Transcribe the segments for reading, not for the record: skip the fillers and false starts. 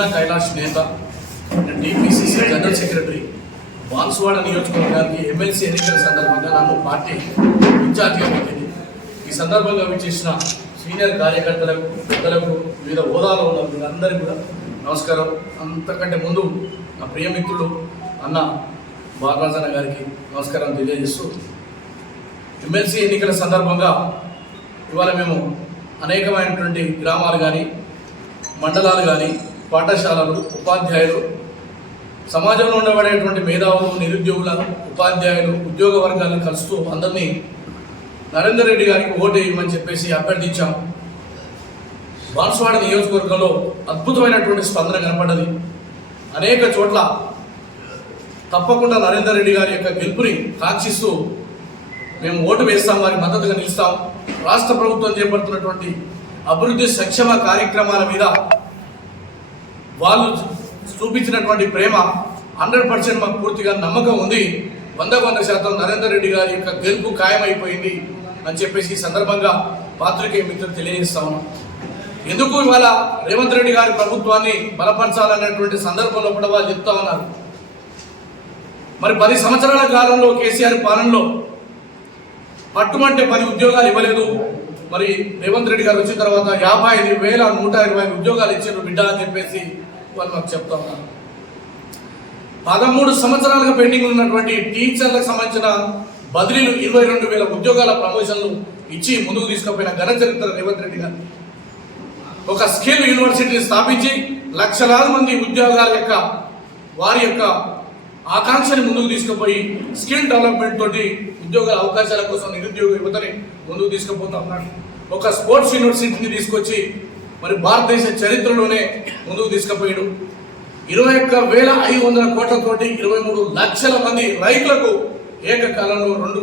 జొన్న కైలాష్ నేత, TPCC general secretary, Banswada నియోజకవర్గానికి ఎమ్మెల్సీ ఎన్నికల సందర్భంగా నన్ను పార్టీ ఇన్ఛార్జిగా పెట్టింది. ఈ సందర్భంగా విచ్చేసిన సీనియర్ కార్యకర్తలకు, పెద్దలకు, వివిధ హోదాలో ఉన్న వీరందరికీ కూడా నమస్కారం. అంతకంటే ముందు నా ప్రియమిత్రుడు అన్న బాలరాజన్న గారికి నమస్కారం తెలియజేస్తూ, ఎమ్మెల్సీ ఎన్నికల సందర్భంగా ఇవాళ మేము అనేకమైనటువంటి గ్రామాలు కానీ, మండలాలు కానీ, పాఠశాలలు, ఉపాధ్యాయులు, సమాజంలో ఉండబడేటువంటి మేధావులు, నిరుద్యోగులను, ఉపాధ్యాయులు, ఉద్యోగ వర్గాలను కలుస్తూ అందరినీ నరేందర్ రెడ్డి గారికి ఓటు వేయమని చెప్పేసి అభ్యర్థించాం. బాన్సువాడ నియోజకవర్గంలో అద్భుతమైనటువంటి స్పందన కనపడ్డది. అనేక చోట్ల తప్పకుండా నరేందర్ రెడ్డి గారి యొక్క గెలుపుని కాంక్షిస్తూ మేము ఓటు వేస్తాం, వారికి మద్దతుగా నిలుస్తాం. రాష్ట్ర ప్రభుత్వం చేపడుతున్నటువంటి అభివృద్ధి సంక్షేమ కార్యక్రమాల మీద వాళ్ళు చూపించినటువంటి ప్రేమ 100% మాకు పూర్తిగా నమ్మకం ఉంది. 100% నరేందర్ రెడ్డి గారి యొక్క గెలుపు ఖాయమైపోయింది అని చెప్పేసి ఈ సందర్భంగా పాత్రికేయ మిత్రులు తెలియజేస్తా ఉన్నాం. ఎందుకు ఇవాళ రేవంత్ రెడ్డి గారి ప్రభుత్వాన్ని బలపరచాలనేటువంటి సందర్భంలో కూడా వాళ్ళు చెప్తా ఉన్నారు. మరి 10 సంవత్సరాల కాలంలో కేసీఆర్ పాలనలో పట్టుమంటే 10 ఉద్యోగాలు ఇవ్వలేదు. మరి రేవంత్ రెడ్డి గారు వచ్చిన తర్వాత 55,120 ఉద్యోగాలు ఇచ్చారు బిడ్డ అని చెప్పేసి వాళ్ళు మాకు చెప్తా ఉన్నారు. 13 సంవత్సరాలుగా పెండింగ్ ఉన్నటువంటి టీచర్లకు సంబంధించిన బదిలీలు 22,000 ఉద్యోగాల ప్రమోషన్లు ఇచ్చి ముందుకు తీసుకుపోయిన ఘన చరిత్ర రేవంత్ రెడ్డి గారు. ఒక స్కిల్ యూనివర్సిటీని స్థాపించి లక్షలాది మంది ఉద్యోగాల యొక్క వారి యొక్క ఆకాంక్షని ముందుకు తీసుకుపోయి స్కిల్ డెవలప్మెంట్ తోటి ఉద్యోగాల అవకాశాల కోసం నిరుద్యోగ యువతని ముందుకు తీసుకుపోతా ఉన్నాడు. ఒక స్పోర్ట్స్ యూనివర్సిటీని తీసుకొచ్చి మరి భారతదేశ చరిత్రలోనే ముందుకు తీసుకుపోయాడు. 21,500 కోట్లతోటి 23 లక్షల మంది రైతులకు ఏకకాలంలో 2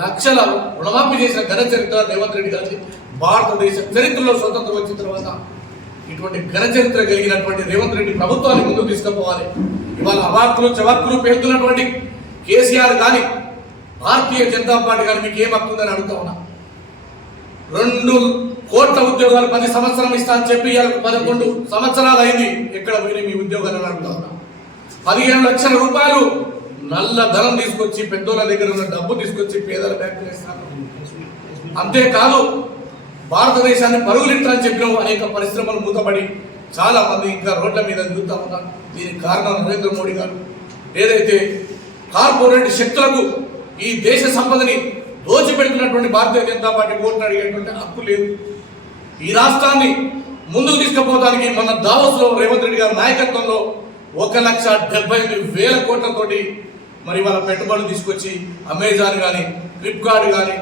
లక్షల రుణమాఫీ చేసిన ఘన చరిత్ర రేవంత్ రెడ్డి గారి. భారతదేశ చరిత్రలో స్వతంత్రం వచ్చిన తర్వాత ఇటువంటి ఘన చరిత్ర కలిగినటువంటి రేవంత్ రెడ్డి ప్రభుత్వాన్ని ముందుకు తీసుకుపోవాలి. ఇవాళ అవాక్కులు చవాక్కులు పేరుతున్నటువంటి కేసీఆర్ కానీ, భారతీయ జనతా పార్టీ కానీ మీకు ఏం హక్కుందని అడుగుతా ఉన్నా. 2 కోట్ల ఉద్యోగాలు 10 సంవత్సరం ఇస్తా అని చెప్పి 11 సంవత్సరాలు అయింది. ఎక్కడ పోయినా మీ ఉద్యోగాలు అడుగుతా ఉన్నా. 15 లక్షల రూపాయలు నల్ల ధనం తీసుకొచ్చి పెద్దోళ్ళ దగ్గర ఉన్న డబ్బు తీసుకొచ్చి పేదల బ్యాంకులు ఇస్తారు. అంతేకాదు భారతదేశాన్ని పరుగులెట్టాలని చెప్పిన అనేక పరిశ్రమలు మూతపడి చాలా మంది ఇంకా రోడ్ల మీద తిరుగుతూ ఉన్నారు. దీనికి కారణం నరేంద్ర మోడీ గారు. ఏదైతే కార్పొరేట్ శక్తులకు ఈ దేశ సంపదని దోచిపెడుతున్నటువంటి భారతీయ జనతా పార్టీ ఓట్లు అడిగేటువంటి హక్కు లేదు. ఈ రాష్ట్రాన్ని ముందుకు తీసుకుపోవడానికి మన దావోస్లో రేవంత్ రెడ్డి గారి నాయకత్వంలో 1,78,000 కోట్లతోటి మరి వాళ్ళ పెట్టుబడులు తీసుకొచ్చి అమెజాన్ కానీ, ఫ్లిప్కార్ట్ కానీ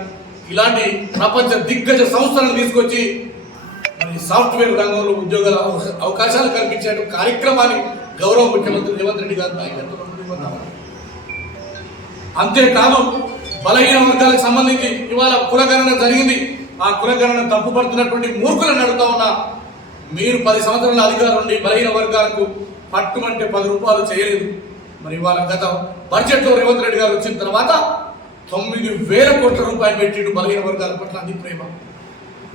ఇలాంటి ప్రపంచ దిగ్గజ సంస్థలను తీసుకొచ్చి మరి సాఫ్ట్వేర్ రంగంలో ఉద్యోగాల అవకాశాలు కల్పించే కార్యక్రమాన్ని గౌరవ ముఖ్యమంత్రి రేవంత్ రెడ్డి గారి నాయకత్వంలో. అంతేకాదు బలహీన వర్గాలకు సంబంధించి ఇవాళ కులగణన జరిగింది. ఆ కులగణన తప్పుపడుతున్నటువంటి మూర్ఖులను అడుగుతా ఉన్నా, మీరు 10 సంవత్సరాల అధికారం నుండి బలహీన వర్గాలకు పట్టుమంటే 10 రూపాయలు చేయలేదు. మరి ఇవాళ గత బడ్జెట్లో రేవంత్ రెడ్డి గారు వచ్చిన తర్వాత 9,000 కోట్ల రూపాయలు పెట్టిండు బలహీన వర్గాల పట్ల. అది ప్రేమ.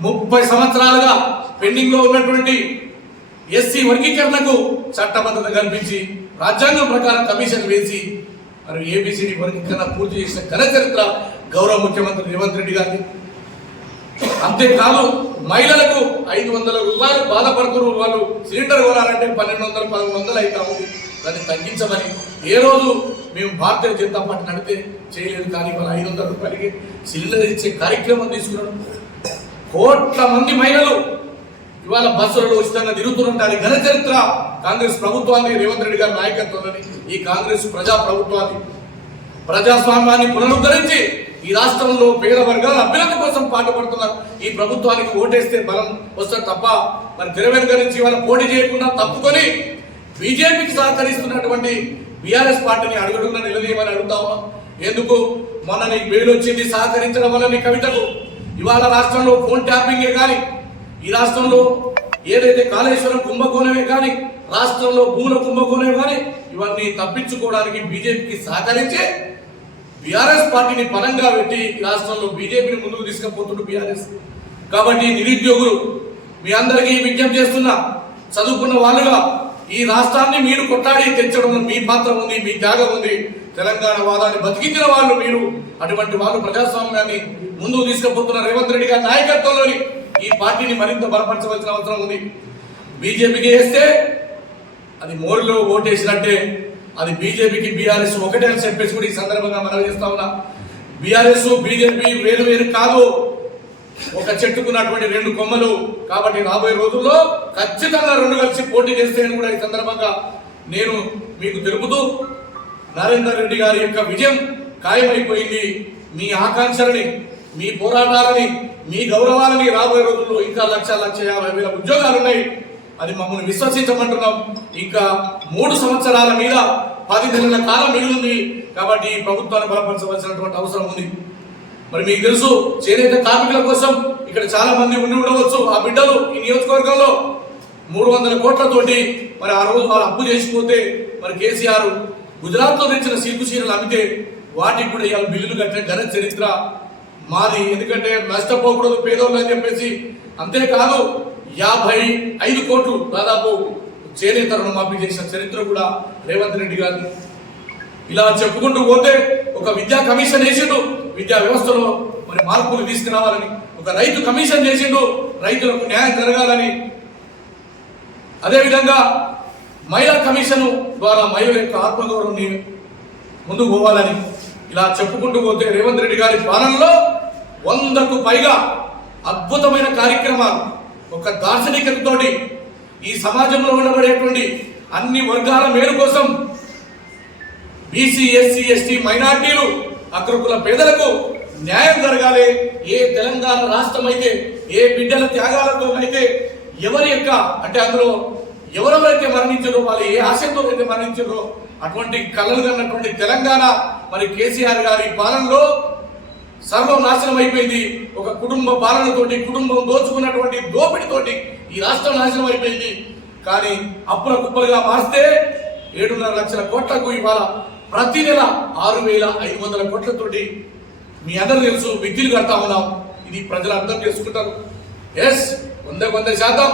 30 సంవత్సరాలుగా పెండింగ్ లో ఉన్నటువంటి ఎస్సీ వర్గీకరణకు చట్టబద్ధత కల్పించి రాజ్యాంగం ప్రకారం కమిషన్ వేసి మరి ఏబిసిడి వర్గీకరణ పూర్తి చేసిన ఘన చరిత్ర గౌరవ ముఖ్యమంత్రి రేవంత్ రెడ్డి గారి. అంతేకాదు మహిళలకు 500 రూపాయలు బాధపడుతున్నారు. వాళ్ళు సిలిండర్ కొనాలంటే 1,200, 1,100 అవుతా ఉంది. దాన్ని తగ్గించమని ఏ రోజు మేము భారతీయ జనతా పార్టీ నడితే చేయలేదు. కానీ వాళ్ళ 500 రూపాయలకి సిలిండర్ ఇచ్చే కార్యక్రమం తీసుకున్నాడు. కోట్ల మంది మహిళలు ఇవాళ బస్సులలో ఉచితంగా తిరుగుతుంటారు. ఘన చరిత్ర కాంగ్రెస్ ప్రభుత్వాన్ని, రేవంత్ రెడ్డి గారి నాయకత్వంలోని ఈ కాంగ్రెస్ ప్రజా ప్రభుత్వాన్ని, ప్రజాస్వామ్యాన్ని పునరుద్ధరించి ఈ రాష్ట్రంలో పేద వర్గాల అభ్యున్నతి కోసం పాటుపడుతున్నారు. ఈ ప్రభుత్వానికి ఓటేస్తే బలం వస్తుంది తప్ప మరి తెర వెనుక నుంచి వాళ్ళ పోటీ చేయకుండా తప్పుకొని బీజేపీకి సహకరిస్తున్నటువంటి బీఆర్ఎస్ పార్టీని అడుగుడున్నా నిలదీయమని అడుగుతా ఉన్నాం. ఎందుకు మొన్న నీకు బెయిల్ వచ్చింది సహకరించడం వల్ల నీ కవితకు. ఇవాళ రాష్ట్రంలో ఫోన్ ట్యాపింగే కానీ, ఈ రాష్ట్రంలో ఏదైతే కాళేశ్వరం కుంభకోణమే కానీ, రాష్ట్రంలో భూముల కుంభకోణమే కానీ ఇవన్నీ తప్పించుకోవడానికి బీజేపీకి సహకరించే బీఆర్ఎస్ పార్టీని బలంగా పెట్టి రాష్ట్రంలో బీజేపీని ముందుకు తీసుకుపోతుండ్రు బీఆర్ఎస్. కాబట్టి నిరుద్యోగులు మీ అందరికీ విజ్ఞప్తి చేస్తున్నా, చదువుకున్న వాళ్ళుగా ఈ రాష్ట్రాన్ని మీరు కొట్లాడి తెచ్చడం మీ పాత్ర ఉంది, మీ త్యాగం ఉంది. తెలంగాణ వాదాన్ని బతికించిన వాళ్ళు మీరు. అటువంటి వాళ్ళు ప్రజాస్వామ్యాన్ని ముందుకు తీసుకుపోతున్న రేవంత్ రెడ్డి గారి నాయకత్వంలోని ఈ పార్టీని మరింత బలపరచవలసిన అవసరం ఉంది. బీజేపీకి వేస్తే అది మోడీలో ఓటేసినట్టే, అది బీజేపీకి బీఆర్ఎస్ ఒకటే అని చెప్పేసి కూడా ఈ సందర్భంగా మనం చేస్తా ఉన్నా. బీఆర్ఎస్ బీజేపీ వేరు వేరు కాదు, ఒక చెట్టుకున్నటువంటి రెండు కొమ్మలు. కాబట్టి రాబోయే రోజుల్లో ఖచ్చితంగా రెండు కలిసి పోటీ చేస్తాయని కూడా ఈ సందర్భంగా నేను మీకు తెలుపుతూ, నరేందర్ రెడ్డి గారి యొక్క విజయం ఖాయమైపోయింది. మీ ఆకాంక్షలని, మీ పోరాటాలని, మీ గౌరవాలని రాబోయే రోజుల్లో ఇంకా 1,50,000 ఉద్యోగాలు ఉన్నాయి. అది మమ్మల్ని విశ్వసించమంటున్నాం. ఇంకా 3 సంవత్సరాల మీద 10 నెలల కాలం మిగిలింది. కాబట్టి ఈ ప్రభుత్వాన్ని బలపరచవలసినటువంటి అవసరం ఉంది. మరి మీకు తెలుసు, చేనేత కార్మికుల కోసం ఇక్కడ చాలా మంది ఉండి ఉండవచ్చు. ఆ బిడ్డలు ఈ నియోజకవర్గంలో 300 కోట్లతోటి మరి ఆ రోజు వాళ్ళు అప్పు చేసిపోతే మరి కేసీఆర్ గుజరాత్లో తెచ్చిన సిల్కు చీరలు అమ్మితే వాటికి కూడా ఇవాళ బిల్లులు కట్టిన ఘన చరిత్ర మాది. ఎందుకంటే నష్టపోకూడదు పేదోళ్ళు అని చెప్పేసి. అంతేకాదు 55 కోట్లు దాదాపు చేనేత రుణమాఫీ చేసిన చరిత్ర కూడా రేవంత్ రెడ్డి గారు. ఇలా చెప్పుకుంటూ పోతే ఒక విద్యా కమిషన్ వేసిండు, విద్యా వ్యవస్థలో మరి మార్పులు తీసుకురావాలని. ఒక రైతు కమిషన్ చేసిండు, రైతులకు న్యాయం జరగాలని. అదేవిధంగా మహిళా కమిషన్ ద్వారా మహిళల యొక్క ఆత్మగౌరవం ముందుకు పోవాలని. ఇలా చెప్పుకుంటూ పోతే రేవంత్ రెడ్డి గారి పాలనలో 100కు పైగా అద్భుతమైన కార్యక్రమాలు, ఒక దార్శనికతతోటి ఈ సమాజంలో ఉండబడేటువంటి అన్ని వర్గాల మేలు కోసం బీసీ, ఎస్సీ, ఎస్టీ, మైనార్టీలు, అగ్రకుల పేదలకు న్యాయం జరగాలి. ఏ తెలంగాణ రాష్ట్రం అయితే, ఏ బిడ్డల త్యాగాలతో అయితే, ఎవరి యొక్క అంటే అందులో ఎవరెవరైతే మరణించారో, వాళ్ళు ఏ ఆశతో అయితే మరణించారో అటువంటి కళలు కన్నటువంటి తెలంగాణ మరి కేసీఆర్ గారి పాలనలో సర్వనాశనం అయిపోయింది. ఒక కుటుంబ పాలనతోటి, కుటుంబం దోచుకున్నటువంటి దోపిడితోటి ఈ రాష్ట్రం నాశనం అయిపోయింది. కానీ అప్పుల కుప్పలుగా మార్స్తే 7.5 లక్షల కోట్లకు ఇవాళ ప్రతి నెల 6,500 కోట్లతోటి మీ అందరూ తెలుసు విద్యులు కడతా ఉన్నాం. ఇది ప్రజలు అర్థం చేసుకుంటారు. ఎస్, 100%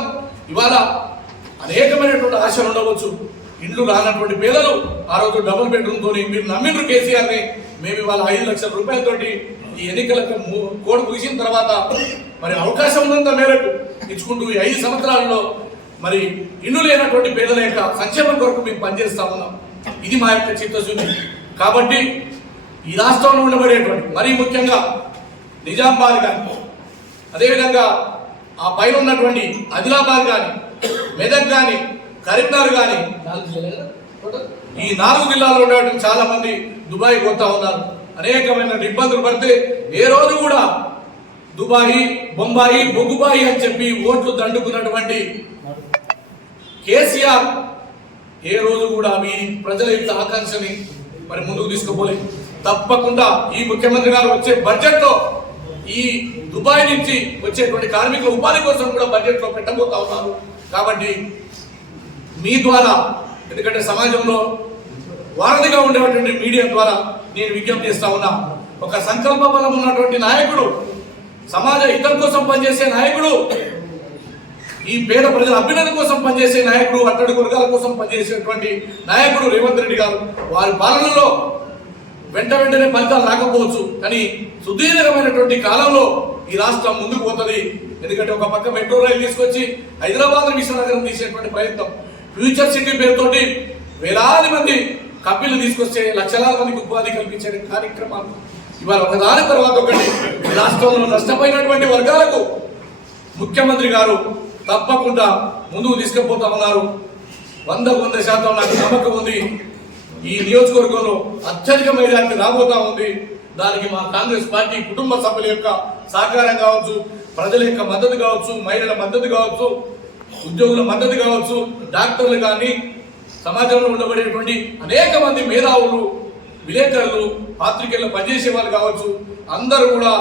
ఇవాళ అనేకమైనటువంటి ఆశలు ఉండవచ్చు. ఇండ్లు రానటువంటి పేదలు ఆ రోజు డబుల్ బెడ్రూమ్ తోని మీరు నమ్మిండ్రు కేసీఆర్ని. మేము ఇవాళ 5 లక్షల రూపాయలతోటి ఈ ఎన్నికలకు కోడ్ ముగిసిన తర్వాత మరి అవకాశం ఉన్నంత మేరకు ఇచ్చుకుంటూ ఈ 5 సంవత్సరాలలో మరి ఇల్లు లేనటువంటి పేదల యొక్క సంక్షేమం కొరకు మేము పనిచేస్తా ఉన్నాం. ఇది మా యొక్క చిత్తశుద్ధి. కాబట్టి ఈ రాష్ట్రంలో ఉండబడేటువంటి మరీ ముఖ్యంగా నిజామాబాద్ కానీ, అదేవిధంగా ఆ పైన ఉన్నటువంటి ఆదిలాబాద్ కానీ, మెదక్ కానీ, కరీంనగర్ కానీ, ఈ 4 జిల్లాల్లో ఉండేటువంటి చాలా మంది దుబాయ్ పోతా ఉన్నారు. అనేకమైన ఇబ్బందులు పడితే ఏ రోజు కూడా దుబాయి, బొంబాయి, బొగ్గుబాయి అని చెప్పి ఓట్లు దండుకున్నటువంటి కేసీఆర్ ఏ రోజు కూడా మీ ప్రజల యొక్క ఆకాంక్షని మరి ముందుకు తీసుకుపోలేదు. తప్పకుండా ఈ ముఖ్యమంత్రి గారు వచ్చే బడ్జెట్ లో ఈ దుబాయ్ నుంచి వచ్చేటువంటి కార్మికుల ఉపాధి కోసం కూడా బడ్జెట్ లో పెట్టబోతా ఉన్నారు. కాబట్టి మీ ద్వారా, ఎందుకంటే సమాజంలో వారధిగా ఉండేటువంటి మీడియా ద్వారా నేను విజ్ఞప్తి చేస్తా ఉన్నా, ఒక సంకల్ప బలం ఉన్నటువంటి నాయకుడు, సమాజ హితం కోసం పనిచేసే నాయకుడు, ఈ పేద ప్రజల అభ్యున్నతి కోసం పనిచేసే నాయకుడు, అట్టడుగు వర్గాల కోసం పనిచేసేటువంటి నాయకుడు రేవంత్ రెడ్డి గారు. వారి పాలనలో వెంటనే ఫలితాలు రాకపోవచ్చు, కానీ సుదీర్ఘమైనటువంటి కాలంలో ఈ రాష్ట్రం ముందుకు పోతుంది. ఎందుకంటే ఒక పక్క మెట్రో రైలు తీసుకొచ్చి హైదరాబాద్ విశ్వనగరం తీసేటువంటి ప్రయత్నం, ఫ్యూచర్ సిటీ పేరుతోటి వేలాది మంది కపిలు తీసుకొచ్చే లక్షలాది మందికి ఉపాధి కల్పించే కార్యక్రమాలు ఇవాళ ఒకదాని తర్వాత ఒకటి రాష్ట్రంలో నష్టపోయినటువంటి వర్గాలకు ముఖ్యమంత్రి గారు తప్పకుండా ముందుకు తీసుకుపోతా ఉన్నారు. 100% నాకు నమ్మకం ఉంది. ఈ నియోజకవర్గంలో అత్యధిక మెజార్టీ రాబోతా ఉంది. దానికి మా కాంగ్రెస్ పార్టీ కుటుంబ సభ్యుల యొక్క సహకారం కావచ్చు, ప్రజల యొక్క మద్దతు కావచ్చు, మహిళల మద్దతు కావచ్చు, ఉద్యోగుల మద్దతు కావచ్చు, డాక్టర్లు కానీ, సమాజంలో ఉండబడేటువంటి అనేక మంది మేధావులు, విలేకరులు, పాత్రికేయులు పనిచేసే వాళ్ళు కావచ్చు, అందరూ కూడా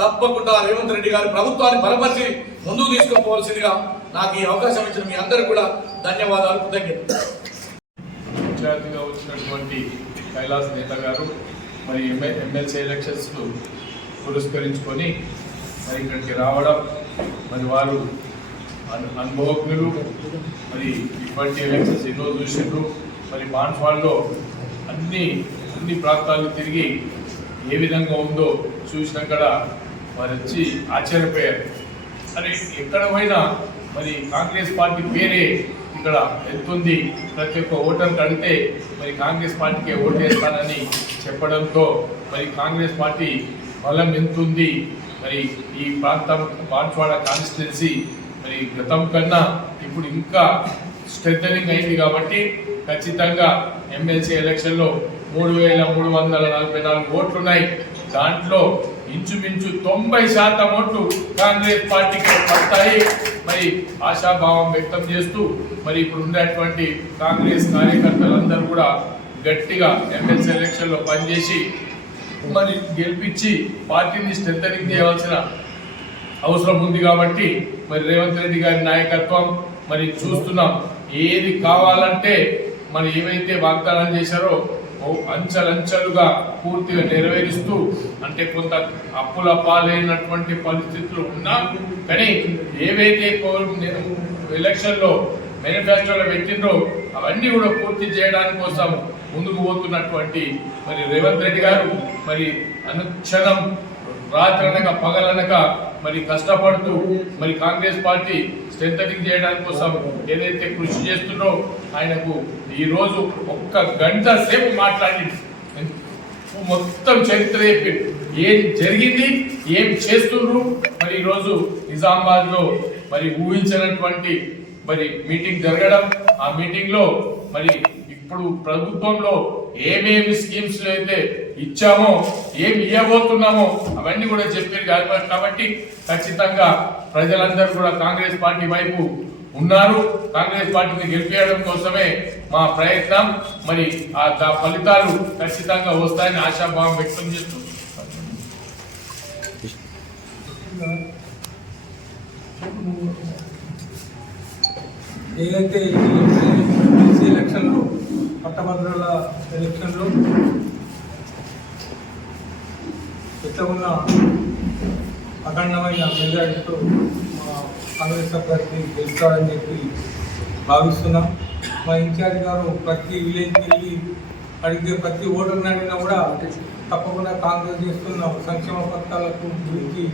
తప్పకుండా రేవంత్ రెడ్డి గారి ప్రభుత్వాన్ని బలపరిచి ముందుకు తీసుకోపోవాల్సిందిగా నాకు ఈ అవకాశం ఇచ్చిన మీ అందరూ కూడా ధన్యవాదాలు, కృతజ్ఞతలు. ముఖ్య వచ్చినటువంటి కైలాస్ నేత గారు మరి ఎమ్మెల్సీ ఎలక్షన్స్ పురస్కరించుకొని మరి ఇక్కడికి రావడం, మరి వారు అనుభవజ్ఞులు. మరి ఇప్పటి ఎలక్షన్స్ ఎన్నో చూసిండ్రు. మరి బాన్స్వాడలో అన్ని ప్రాంతాలు తిరిగి ఏ విధంగా ఉందో చూసినాక వారు వచ్చి ఆశ్చర్యపోయారు. అరే ఎక్కడ పోయినా మరి కాంగ్రెస్ పార్టీ పేరే ఇక్కడ వెళ్తుంది, ప్రతి ఒక్క ఓటర్కి అడిగితే మరి కాంగ్రెస్ పార్టీకే ఓటేస్తానని చెప్పడంతో మరి కాంగ్రెస్ పార్టీ బలం ఎంతుంది. మరి ఈ ప్రాంతం బాన్స్వాడ కాన్స్టిట్యున్సీ మరి గతం కన్నా ఇప్పుడు ఇంకా స్ట్రెంథనింగ్ అయింది కాబట్టి ఖచ్చితంగా ఎమ్మెల్సీ ఎలక్షన్లో 3,344 ఓట్లున్నాయి. దాంట్లో ఇంచుమించు 90% ఓట్లు కాంగ్రెస్ పార్టీకి పడతాయి. మరి ఆశాభావం వ్యక్తం చేస్తూ మరి ఇప్పుడు ఉన్నటువంటి కాంగ్రెస్ కార్యకర్తలందరూ కూడా గట్టిగా ఎమ్మెల్సీ ఎలక్షన్లో పనిచేసి మరి గెలిపించి పార్టీని స్ట్రెంథనింగ్ చేయవలసిన అవసరం ఉంది. కాబట్టి మరి రేవంత్ రెడ్డి గారి నాయకత్వం మరి చూస్తున్నాం. ఏది కావాలంటే మరి ఏవైతే వాగ్దానాలు చేశారో అంచెలంచెలుగా పూర్తిగా నెరవేరుస్తూ, అంటే కొంత అప్పుల పాలైనటువంటి పరిస్థితులు ఉన్నా కానీ ఏవైతే ఎలక్షన్లో మేనిఫెస్టోలో పెట్టిండ్రో అవన్నీ కూడా పూర్తి చేయడానికి కోసం ముందుకు పోతున్నటువంటి మరి రేవంత్ రెడ్డి గారు మరి అనుక్షణం రాత్రనక పగలనక మరి కష్టపడుతూ మరి కాంగ్రెస్ పార్టీ స్ట్రెంథనింగ్ చేయడానికి కోసం ఏదైతే కృషి చేస్తుందో ఆయనకు ఈరోజు 1 గంట సేపు మాట్లాడి మొత్తం చరిత్ర చెప్పి ఏం జరిగింది, ఏం చేస్తుండ్రు. మరి ఈరోజు నిజామాబాద్లో మరి ఊహించినటువంటి మరి మీటింగ్ జరగడం, ఆ మీటింగ్లో మరి ఇప్పుడు ప్రభుత్వంలో ఏమేమి స్కీమ్స్ అయితే ఇచ్చామో, ఏమి ఇవ్వబోతున్నామో అవన్నీ కూడా చెప్పారు. కాబట్టి ఖచ్చితంగా ప్రజలందరూ కూడా కాంగ్రెస్ పార్టీ వైపు ఉన్నారు. కాంగ్రెస్ పార్టీని గెలిపించడం కోసమే మా ప్రయత్నం. మరి ఆ ఫలితాలు ఖచ్చితంగా వస్తాయని ఆశాభావం వ్యక్తం చేస్తూ ఏదైతే ఎలక్షన్లు పట్టభద్రుల ఎలక్షన్లు ఎట్లా ఉన్న అఖండమైన మెజారిటీతో మా కాంగ్రెస్ అభ్యర్థి గెలుస్తారని చెప్పి భావిస్తున్నాం. మా ఇన్ఛార్జ్ గారు ప్రతి విలేజ్కి వెళ్ళి అడిగితే ప్రతి ఓటర్ని అడిగినా కూడా తప్పకుండా కాంగ్రెస్ చేస్తున్న సంక్షేమ పథకాలకు గురించి